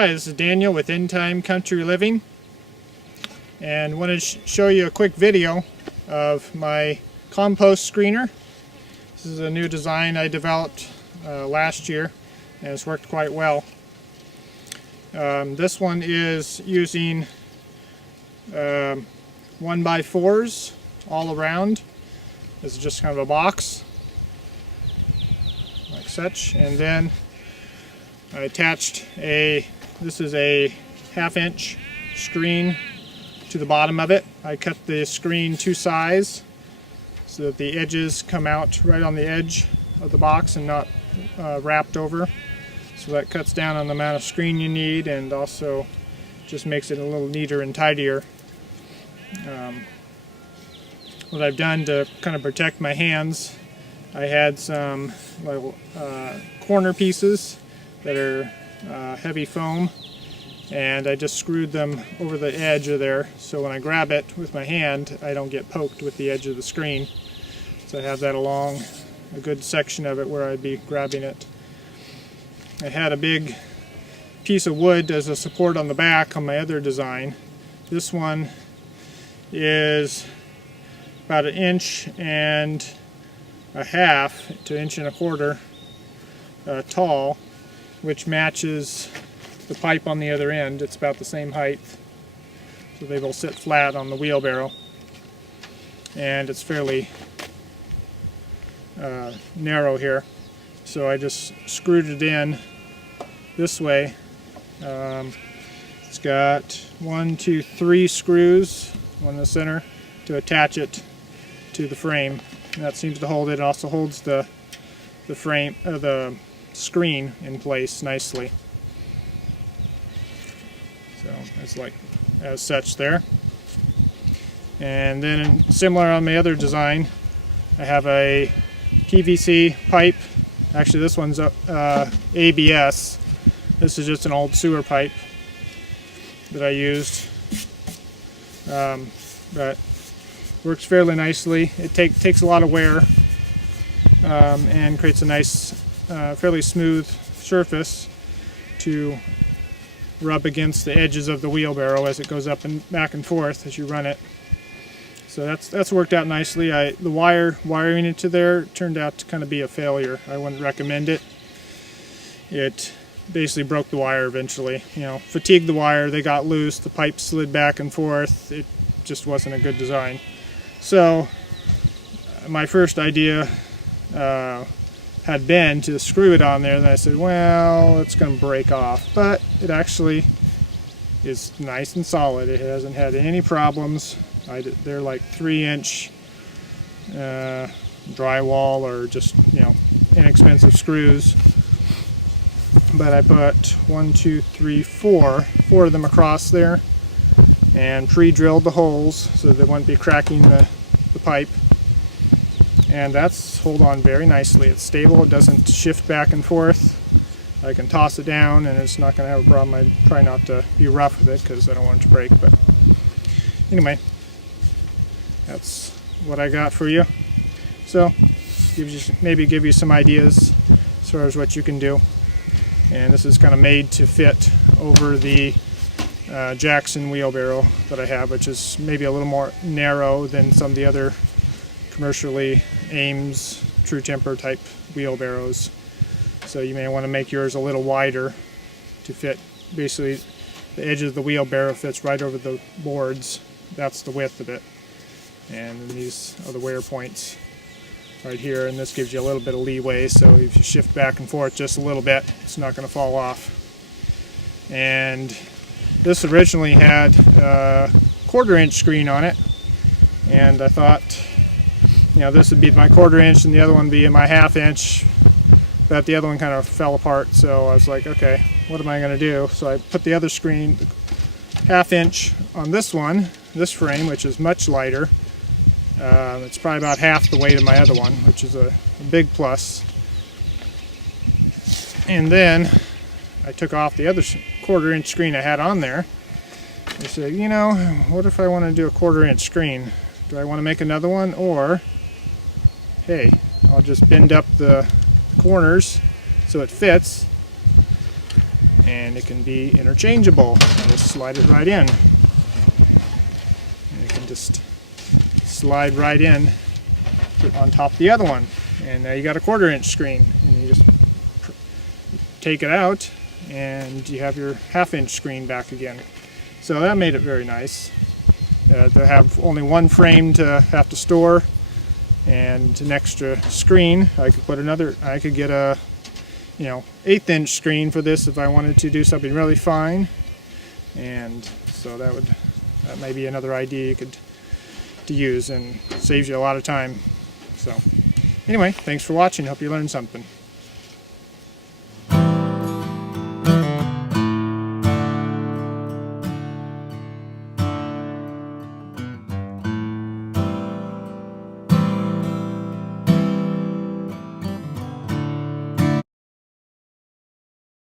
Hi, this is Daniel with In Time Country Living, and want to show you a quick video of my compost screener. This is a new design I developed last year, and it's worked quite well. This one is using 1x4s all around. This is just kind of a box like such, and then I attached this is a 1/2 inch screen to the bottom of it. I cut the screen to size so that the edges come out right on the edge of the box and not wrapped over. So that cuts down on the amount of screen you need and also just makes it a little neater and tidier. What I've done to kind of protect my hands, I had some little corner pieces that are heavy foam, and I just screwed them over the edge of there so when I grab it with my hand I don't get poked with the edge of the screen. So I have that along a good section of it where I'd be grabbing it. I had a big piece of wood as a support on the back on my other design. This one is about 1.5 inches to 1.25 inches tall, which matches the pipe on the other end. It's about the same height, so they will sit flat on the wheelbarrow, and it's fairly narrow here, so I just screwed it in this way. It's got 1, 2, 3 screws, one in the center, to attach it to the frame, and that seems to hold it. It also holds the frame, the screen in place nicely. So it's like as such there. And then similar on my other design, I have a PVC pipe. Actually, this one's ABS. This is just an old sewer pipe that I used, but works fairly nicely. It takes a lot of wear and creates a nice, fairly smooth surface to rub against the edges of the wheelbarrow as it goes up and back and forth as you run it. So that's worked out nicely. The wiring it to there turned out to kind of be a failure. I wouldn't recommend it. It basically broke the wire eventually. You know, fatigued the wire, they got loose, the pipe slid back and forth. It just wasn't a good design. So my first idea had been to screw it on there, and I said, well, it's going to break off, but it actually is nice and solid. It hasn't had any problems. They're like 3-inch drywall, or just, you know, inexpensive screws, but I put 1, 2, 3, 4 of them across there and pre-drilled the holes so they wouldn't be cracking the pipe. And that's hold on very nicely. It's stable, it doesn't shift back and forth. I can toss it down and it's not going to have a problem. I try not to be rough with it because I don't want it to break, but anyway, that's what I got for you. So maybe give you some ideas as far as what you can do. And this is kind of made to fit over the Jackson wheelbarrow that I have, which is maybe a little more narrow than some of the other commercially Ames True Temper type wheelbarrows. So you may want to make yours a little wider to fit. Basically the edge of the wheelbarrow fits right over the boards. That's the width of it. And then these are the wear points right here, and this gives you a little bit of leeway, so if you shift back and forth just a little bit, it's not going to fall off. And this originally had a 1/4 inch screen on it, and I thought, you know, this would be my 1/4 inch and the other one would be my 1/2 inch, but the other one kind of fell apart, so I was like, okay, what am I going to do? So I put the other screen 1/2 inch on this one, this frame, which is much lighter. It's probably about half the weight of my other one, which is a big plus. And then I took off the other 1/4 inch screen I had on there. I said, you know, what if I want to do a 1/4 inch screen? Do I want to make another one, or hey, I'll just bend up the corners so it fits, and it can be interchangeable. Just slide it right in. And you can just slide right in on top of the other one, and now you got a 1/4 inch screen, and you just take it out and you have your 1/2 inch screen back again. So that made it very nice to have only one frame to have to store and an extra screen. I could get a 1/8 inch screen for this if I wanted to do something really fine, and so that may be another idea you could use, and saves you a lot of time. So anyway, thanks for watching. Hope you learned something.